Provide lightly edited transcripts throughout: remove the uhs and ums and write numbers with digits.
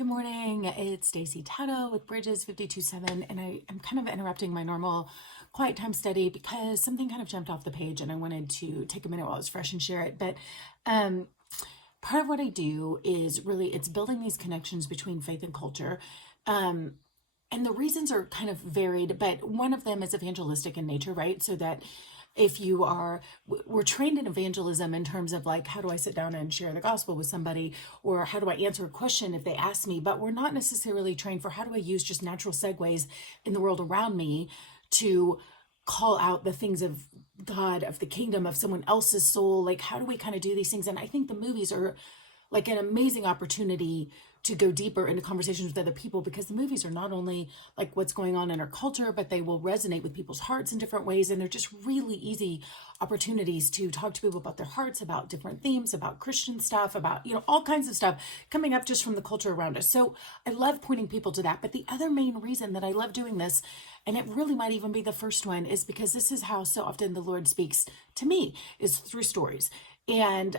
Good morning. It's Stacy Tato with Bridges 527, and I am kind of interrupting my normal quiet time study because something kind of jumped off the page, and I wanted to take a minute while it's fresh and share it. But part of what I do is really it's building these connections between faith and culture. And the reasons are kind of varied, but one of them is evangelistic in nature, right? So that if you are, we're trained in evangelism in terms of like, how do I sit down and share the gospel with somebody? Or how do I answer a question if they ask me? But we're not necessarily trained for how do I use just natural segues in the world around me to call out the things of God, of the kingdom, of someone else's soul. Like, how do we kind of do these things? And I think the movies are like an amazing opportunity to go deeper into conversations with other people, because the movies are not only like what's going on in our culture, but they will resonate with people's hearts in different ways. And they're just really easy opportunities to talk to people about their hearts, about different themes, about Christian stuff, about, all kinds of stuff coming up just from the culture around us. So I love pointing people to that. But the other main reason that I love doing this, and it really might even be the first one, is because this is how so often the Lord speaks to me, is through stories. And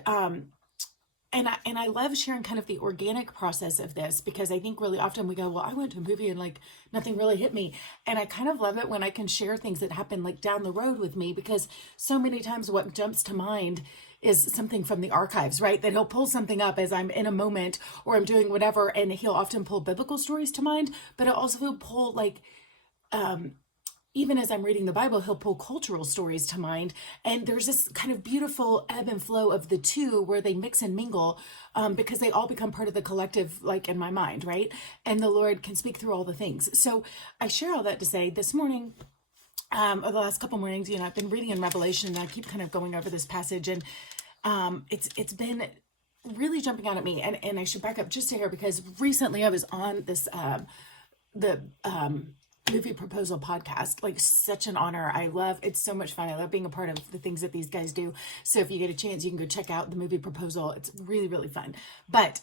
I love sharing kind of the organic process of this, because I think really often we go, well, I went to a movie and like nothing really hit me. And I kind of love it when I can share things that happen like down the road with me, because so many times what jumps to mind is something from the archives, right? That he'll pull something up as I'm in a moment or I'm doing whatever. And he'll often pull biblical stories to mind, but he'll also pull like, even as I'm reading the Bible, he'll pull cultural stories to mind. And there's this kind of beautiful ebb and flow of the two where they mix and mingle, because they all become part of the collective, like in my mind, right? And the Lord can speak through all the things. So I share all that to say this morning, or the last couple mornings, I've been reading in Revelation, and I keep kind of going over this passage, and it's been really jumping out at me. And I should back up just to here, because recently I was on this, movie proposal podcast. Like, such an honor. It's so much fun. I love being a part of the things that these guys do. So if you get a chance, you can go check out the movie proposal. It's really, really fun. But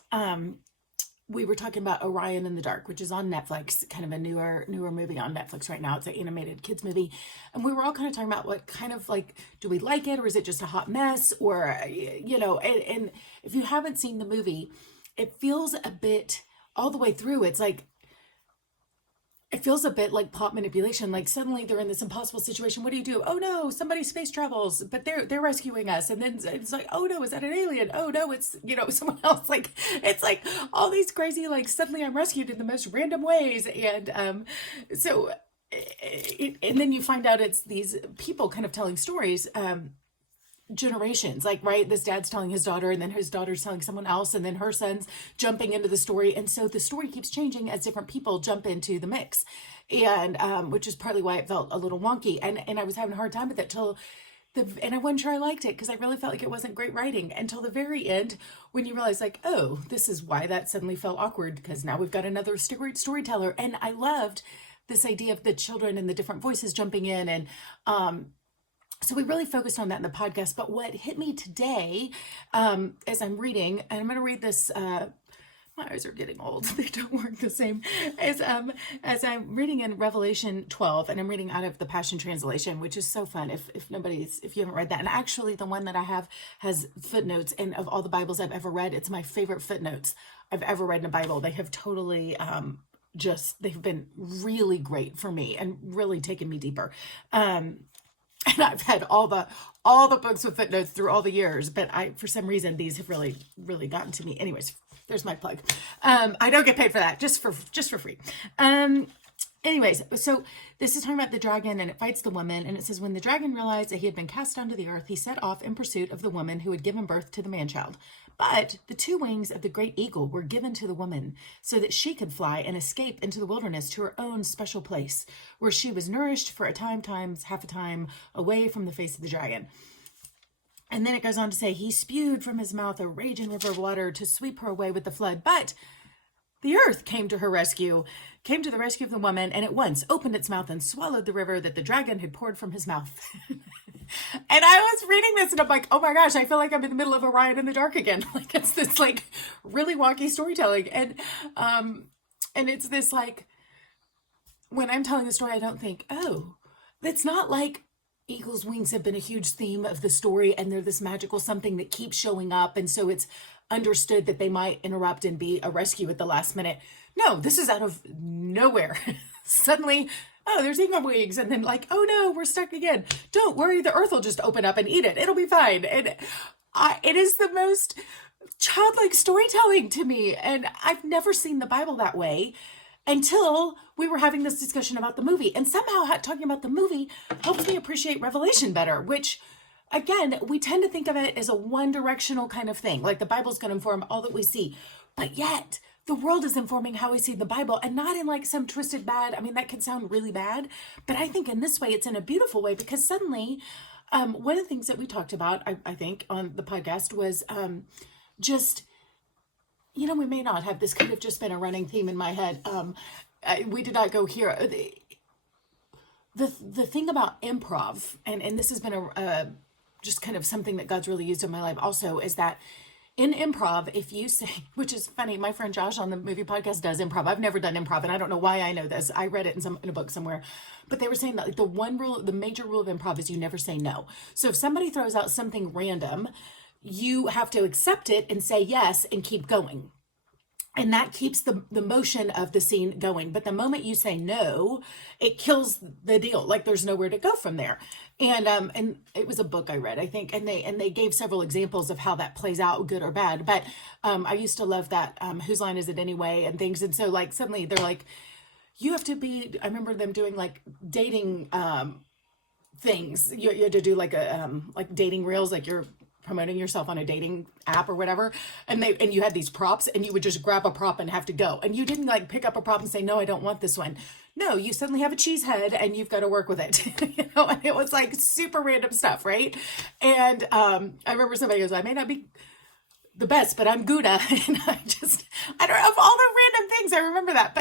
we were talking about Orion in the Dark, which is on Netflix, kind of a newer movie on Netflix right now. It's an animated kids movie. And we were all kind of talking about what kind of like, do we like it, or is it just a hot mess? Or, and if you haven't seen the movie, it feels a bit all the way through. It feels a bit like plot manipulation. Like, suddenly they're in this impossible situation. What do you do? Oh no, somebody space travels, but they're rescuing us. And then it's like, oh no, is that an alien? Oh no, it's someone else. Like, it's like all these crazy, like, suddenly I'm rescued in the most random ways. And and then you find out it's these people kind of telling stories. Generations, like, right, this dad's telling his daughter, and then his daughter's telling someone else, and then her son's jumping into the story. And so the story keeps changing as different people jump into the mix, and which is partly why it felt a little wonky, and I was having a hard time with it and I wasn't sure I liked it, because I really felt like it wasn't great writing until the very end, when you realize, like, oh, this is why that suddenly felt awkward, because now we've got another storyteller. And I loved this idea of the children and the different voices jumping in. And so we really focused on that in the podcast. But what hit me today, as I'm reading, and I'm going to read this, my eyes are getting old. They don't work the same. As I'm reading in Revelation 12, and I'm reading out of the Passion Translation, which is so fun if you haven't read that. And actually the one that I have has footnotes, and of all the Bibles I've ever read, it's my favorite footnotes I've ever read in a Bible. They have totally, they've been really great for me and really taken me deeper. And I've had all the books with footnotes through all the years, but for some reason, these have really, really gotten to me. Anyways, there's my plug. I don't get paid for that, just for free. Anyways, so this is talking about the dragon, and it fights the woman. And it says, when the dragon realized that he had been cast down to the earth, he set off in pursuit of the woman who had given birth to the man-child. But the two wings of the great eagle were given to the woman, so that she could fly and escape into the wilderness to her own special place, where she was nourished for a time times half a time away from the face of the dragon. And then it goes on to say, he spewed from his mouth a raging river of water to sweep her away with the flood. But the earth came to the rescue of the woman, and at once opened its mouth and swallowed the river that the dragon had poured from his mouth. And I was reading this, and I'm like, oh my gosh, I feel like I'm in the middle of Orion in the Dark again. Like, it's this like really wonky storytelling. And it's this like, when I'm telling the story, I don't think, oh, it's not like eagle's wings have been a huge theme of the story, and they're this magical something that keeps showing up. And so it's understood that they might interrupt and be a rescue at the last minute. No, this is out of nowhere. Suddenly, oh, there's eagle wings. And then like, oh no, we're stuck again. Don't worry, the earth will just open up and eat it. It'll be fine. And it is the most childlike storytelling to me. And I've never seen the Bible that way until we were having this discussion about the movie. And somehow talking about the movie helps me appreciate Revelation better, which again, we tend to think of it as a one-directional kind of thing. Like the Bible's going to inform all that we see. But yet, the world is informing how we see the Bible, and not in like some twisted bad. I mean, that could sound really bad. But I think in this way, it's in a beautiful way, because suddenly, one of the things that we talked about, I think, on the podcast was just, you know, we may not have this kind of just been a running theme in my head. We did not go here. The thing about improv, and this has been a just kind of something that God's really used in my life also, is that in improv, if you say, which is funny, my friend Josh on the movie podcast does improv. I've never done improv, and I don't know why I know this. I read it in a book somewhere, but they were saying that like the major rule of improv is you never say no. So if somebody throws out something random, you have to accept it and say yes and keep going. And that keeps the motion of the scene going. But the moment you say no, it kills the deal. Like there's nowhere to go from there. And it was a book I read, I think, and they gave several examples of how that plays out, good or bad. But I used to love that whose line is it anyway and things. And so like suddenly they're like, you have to be. I remember them doing like dating things. You had to do like a like dating reels, like you're promoting yourself on a dating app or whatever, and you had these props, and you would just grab a prop and have to go, and you didn't like pick up a prop and say, no, I don't want this one. No, you suddenly have a cheese head and you've got to work with it. You know, and it was like super random stuff, right? And I remember somebody goes, I may not be the best, but I'm Gouda. And I don't know, of all the random things, I remember that.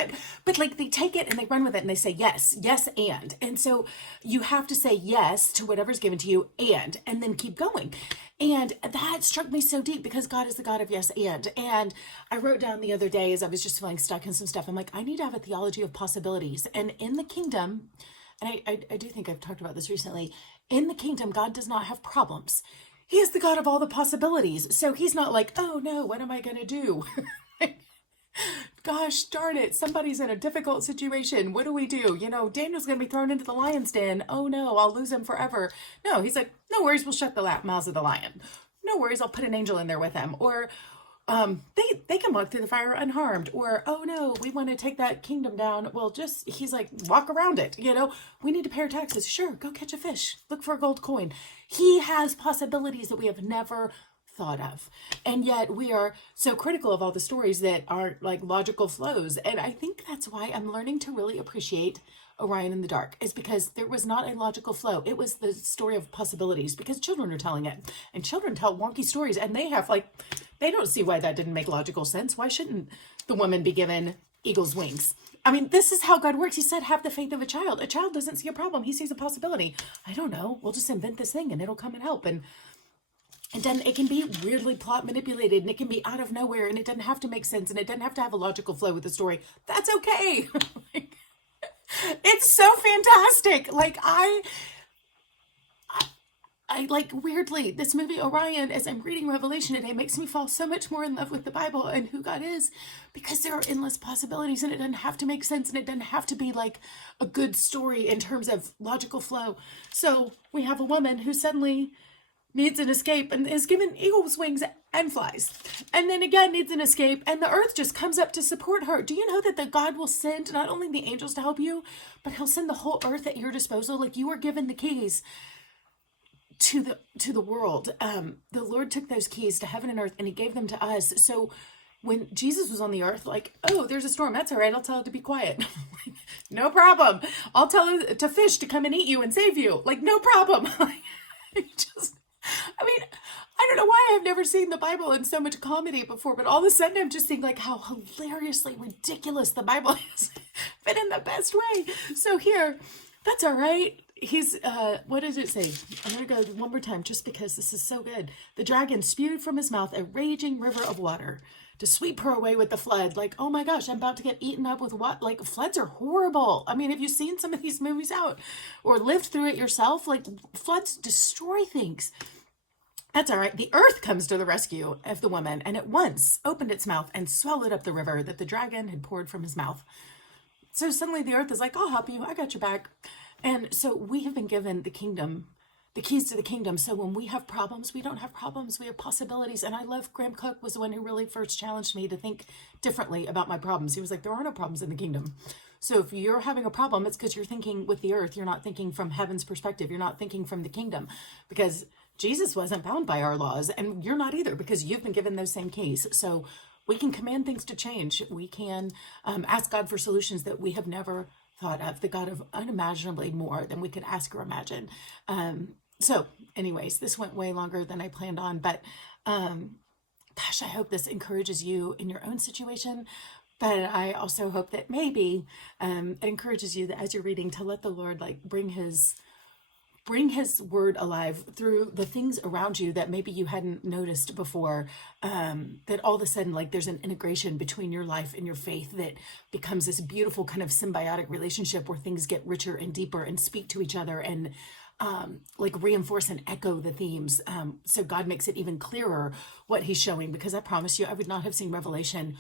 But like they take it and they run with it and they say yes, yes, and. And so you have to say yes to whatever's given to you and then keep going. And that struck me so deep because God is the God of yes and. And I wrote down the other day as I was just feeling stuck in some stuff, I'm like, I need to have a theology of possibilities. And in the kingdom, and I do think I've talked about this recently, in the kingdom, God does not have problems. He is the God of all the possibilities. So he's not like, oh no, what am I going to do? Gosh darn it, somebody's in a difficult situation. What do we do? You know, Daniel's going to be thrown into the lion's den. Oh no, I'll lose him forever. No, he's like, no worries, we'll shut the mouths of the lion. No worries, I'll put an angel in there with him. Or they can walk through the fire unharmed. Or, oh no, we want to take that kingdom down. Well, he's like, walk around it. You know, we need to pay our taxes. Sure, go catch a fish. Look for a gold coin. He has possibilities that we have never thought of. And yet we are so critical of all the stories that aren't like logical flows. And I think that's why I'm learning to really appreciate Orion in the Dark, is because there was not a logical flow. It was the story of possibilities because children are telling it, and children tell wonky stories, and they don't see why that didn't make logical sense. Why shouldn't the woman be given eagle's wings? I mean, this is how God works. He said, have the faith of a child. A child doesn't see a problem. He sees a possibility. I don't know. We'll just invent this thing and it'll come and help. And then it can be weirdly plot manipulated, and it can be out of nowhere, and it doesn't have to make sense, and it doesn't have to have a logical flow with the story. That's okay. It's so fantastic. Like I like weirdly, this movie Orion, as I'm reading Revelation today, makes me fall so much more in love with the Bible and who God is, because there are endless possibilities, and it doesn't have to make sense, and it doesn't have to be like a good story in terms of logical flow. So we have a woman who suddenly needs an escape and is given eagle's wings and flies. And then again needs an escape, and the earth just comes up to support her. Do you know that the God will send not only the angels to help you, but he'll send the whole earth at your disposal? Like you are given the keys to the world. The Lord took those keys to heaven and earth and he gave them to us. So when Jesus was on the earth, like, oh, there's a storm. That's all right. I'll tell it to be quiet. No problem. I'll tell it to fish to come and eat you and save you. Like, no problem. I mean, I don't know why I've never seen the Bible in so much comedy before, but all of a sudden I'm just seeing like how hilariously ridiculous the Bible is, but in the best way. So here, that's all right. He's, what does it say? I'm going to go one more time just because this is so good. The dragon spewed from his mouth a raging river of water to sweep her away with the flood. Like, oh my gosh, I'm about to get eaten up with what? Like, floods are horrible. I mean, have you seen some of these movies out or lived through it yourself? Like, floods destroy things. That's all right. The earth comes to the rescue of the woman and at once opened its mouth and swallowed up the river that the dragon had poured from his mouth. So suddenly the earth is like, I'll help you. I got your back. And so we have been given the kingdom, the keys to the kingdom. So when we have problems, we don't have problems. We have possibilities. And I love Graham Cook was the one who really first challenged me to think differently about my problems. He was like, there are no problems in the kingdom. So if you're having a problem, it's because you're thinking with the earth. You're not thinking from heaven's perspective. You're not thinking from the kingdom, because Jesus wasn't bound by our laws, and you're not either, because you've been given those same keys. So we can command things to change. We can ask God for solutions that we have never thought of, the God of unimaginably more than we could ask or imagine. So anyways, this went way longer than I planned on, but gosh, I hope this encourages you in your own situation. But I also hope that maybe it encourages you that as you're reading, to let the Lord like bring his word alive through the things around you that maybe you hadn't noticed before, that all of a sudden, like, there's an integration between your life and your faith that becomes this beautiful kind of symbiotic relationship where things get richer and deeper and speak to each other and like reinforce and echo the themes. So God makes it even clearer what he's showing, because I promise you, I would not have seen Revelation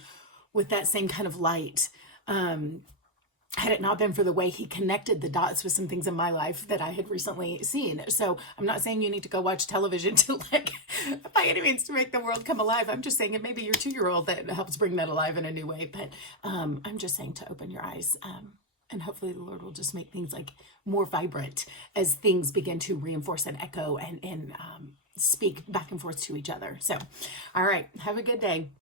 with that same kind of light had it not been for the way he connected the dots with some things in my life that I had recently seen. So I'm not saying you need to go watch television to like, by any means, to make the world come alive. I'm just saying it may be your 2-year-old that helps bring that alive in a new way. But I'm just saying to open your eyes. And hopefully the Lord will just make things like more vibrant as things begin to reinforce and echo and speak back and forth to each other. So, all right, have a good day.